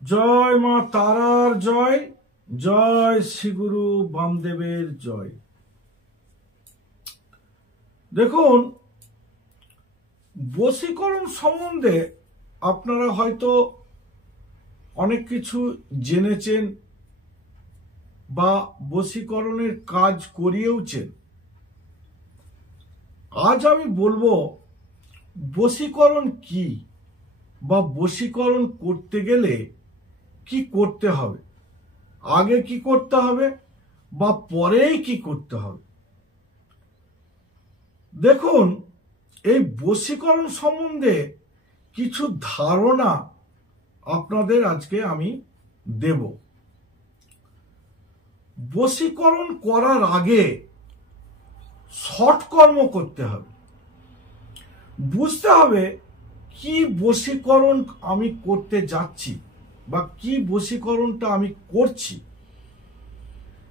জয় মা তারার জয়, জয় শ্রীগুরু বামদেবের জয়। দেখুন, বশীকরণ সম্বন্ধে আপনারা হয়তো অনেক কিছু জেনেছেন বা বশীকরণের কাজ করিয়েওছেন। আজ আমি বলবো বশীকরণ কি বা বশীকরণ করতে গেলে কি করতে হবে, আগে কি করতে হবে বা পরেই কি করতে হবে। দেখুন, এই বশীকরণ সম্বন্ধে কিছু ধারণা আপনাদের আজকে আমি দেব। বশীকরণ করার আগে সৎকর্ম করতে হবে। বুঝতে হবে কি বশীকরণ আমি করতে যাচ্ছি বা কি বশীকরণটা আমি করছি।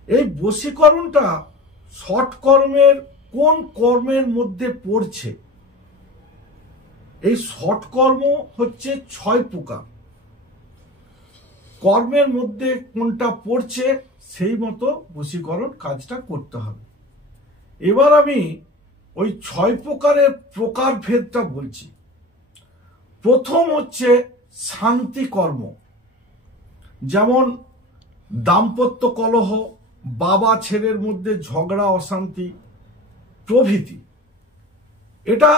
এই বশীকরণটা সৎকর্মের কোন কর্মের মধ্যে পড়ছে। এই সৎকর্ম হচ্ছে 6 প্রকার। কর্মের মধ্যে কোনটা পড়ছে সেই মতো বশীকরণ কাজটা করতে হবে। এবার আমি ওই 6 প্রকারের প্রকারভেদটা বলছি। প্রথম হচ্ছে শান্তি কর্ম, যেমন দাম্পত্য কলহ, বাবা ছেলের মধ্যে ঝগড়া অশান্তি প্রভৃতি। এটা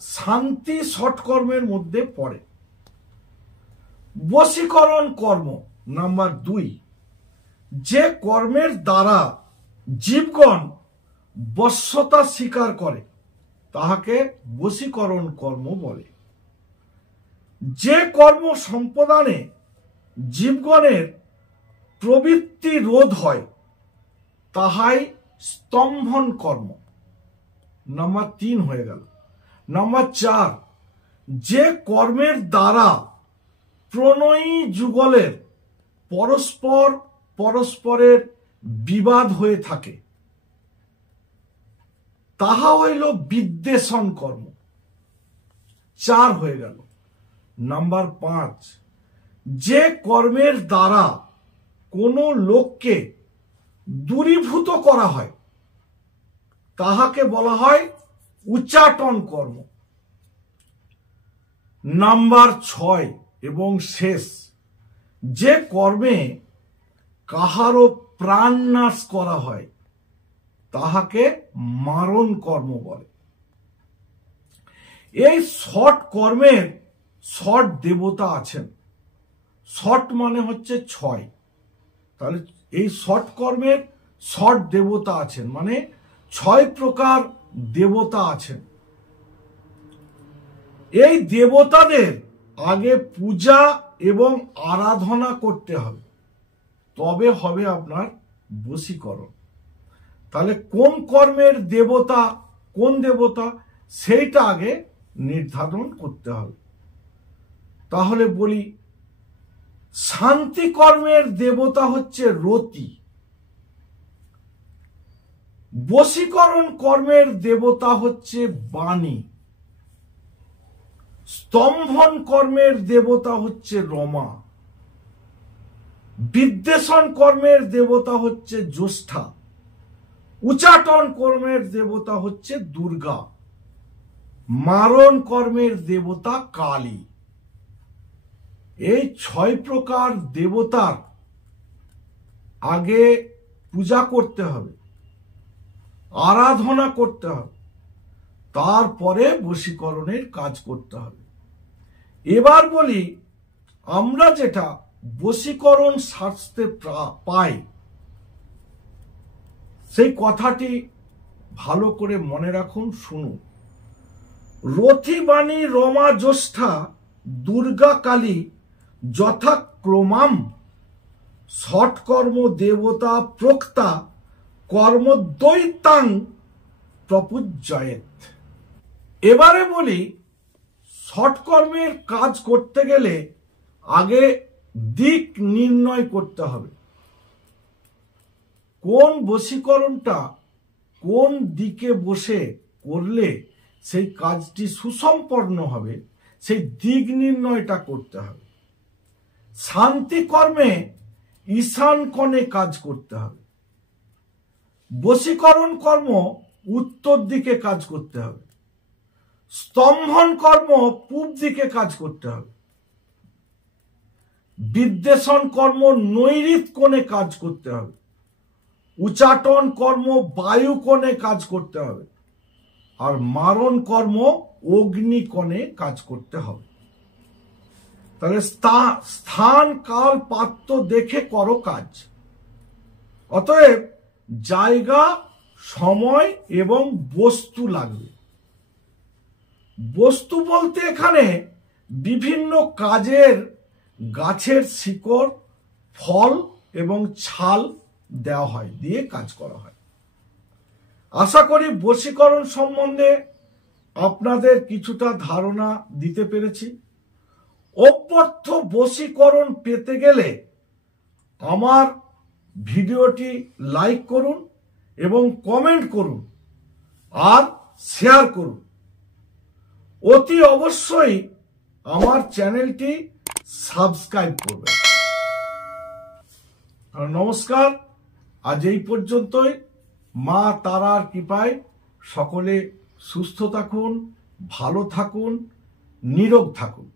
শান্তি সৎকর্মের মধ্যে পড়ে। বশীকরণ কর্ম নাম্বার 2, যে কর্মের দ্বারা জীবগণ বশ্যতা স্বীকার করে তাহাকে বশীকরণ কর্ম বলে। যে কর্ম সম্পাদনে জীবগণের প্রবৃত্তি রোধ হয় তাহাই স্তম্ভন কর্ম। নাম্বার 3 হয়ে গেল। নাম্বার 4, যে কর্মের দ্বারা প্রণয়ী যুগলের পরস্পরের বিবাদ হয়ে থাকে তাহা হইল বিদ্বেষণ কর্ম। 4 হয়ে গেল। নাম্বার 5, যে কর্মের দ্বারা কোনো লোককে দূরীভূত করা হয় তাহাকে বলা হয় উচ্চাটন কর্ম। নাম্বার 6 এবং শেষ, যে কর্মে কাহারও প্রাণ নাশ করা হয় তাহাকে মারণ কর্ম বলে। এই সৎ কর্মের সৎ দেবতা আছেন। সৎ মানে হচ্ছে 6, তাহলে এই সৎ কর্মের সৎ দেবতা আছেন, মানে 6 প্রকার দেবতা আছেন। এই দেবতাদের আগে পূজা এবং আরাধনা করতে হবে, তবে হবে আপনার বশীকরণ। তাহলে কোন কর্মের দেবতা কোন দেবতা সেইটা আগে নির্ধারণ করতে হবে। তাহলে বলি, শান্তি কর্মের দেবতা হচ্ছে রতি। বশীকরণ কর্মের দেবতা হচ্ছে বাণী। স্তম্ভন কর্মের দেবতা হচ্ছে রমা। বিদ্বেষণ কর্মের দেবতা হচ্ছে জ্যেষ্ঠা। উচ্চাটন কর্মের দেবতা হচ্ছে দুর্গা। মারণ কর্মের দেবতা কালী। এই 6 প্রকার দেবতার আগে পূজা করতে হবে, আরাধনা করতে হবে, তারপরে বশীকরণের কাজ করতে হবে। এবার বলি, আমরা যেটা বশীকরণ শাস্ত্রে পাই সেই কথাটি ভালো করে মনে রাখুন, শুনুন। রথিবাণী রমা জ্যেষ্ঠা দুর্গা কালী যথাক্রমাম সৎকর্ম দেবতা প্রোক্তা কর্মদ্বৈতাং প্রপূজ্যয়েত। এবারে বলি, সৎকর্মের কাজ করতে গেলে আগে দিক নির্ণয় করতে হবে। কোন বশীকরণটা কোন দিকে বসে করলে সেই কাজটি সুসম্পন্ন হবে সেই দিক নির্ণয়টা করতে হবে। শান্তি কর্মে ঈশান কোণে কাজ করতে হবে। বশীকরণ কর্ম উত্তর দিকে কাজ করতে হবে। স্তম্ভন কর্ম পূব দিকে কাজ করতে হবে। বিদ্বেষণ কর্ম নৈঋত কোণে কাজ করতে হবে। উচাটন কর্ম বায়ু কোণে কাজ করতে হবে। আর মারণ কর্ম অগ্নি কোণে কাজ করতে হবে। তাহলে স্থান কাল পাত্র দেখে করো কাজ। অতএব জায়গা, সময় এবং বস্তু লাগবে। বস্তু বলতে এখানে বিভিন্ন কাজের গাছের শিকড়, ফল এবং ছাল দেওয়া হয়, দিয়ে কাজ করা হয়। আশা করি বশীকরণ সম্বন্ধে আপনাদের কিছুটা ধারণা দিতে পেরেছি। অব্যর্থ বশীকরণ পেতে গেলে আমার ভিডিওটি লাইক করুন এবং কমেন্ট করুন আর শেয়ার করুন। অতি অবশ্যই আমার চ্যানেলটি সাবস্ক্রাইব করবেন। নমস্কার, আজ এই পর্যন্তই। মা তারার কৃপায় সকলে সুস্থ থাকুন, ভালো থাকুন, নীরোগ থাকুন।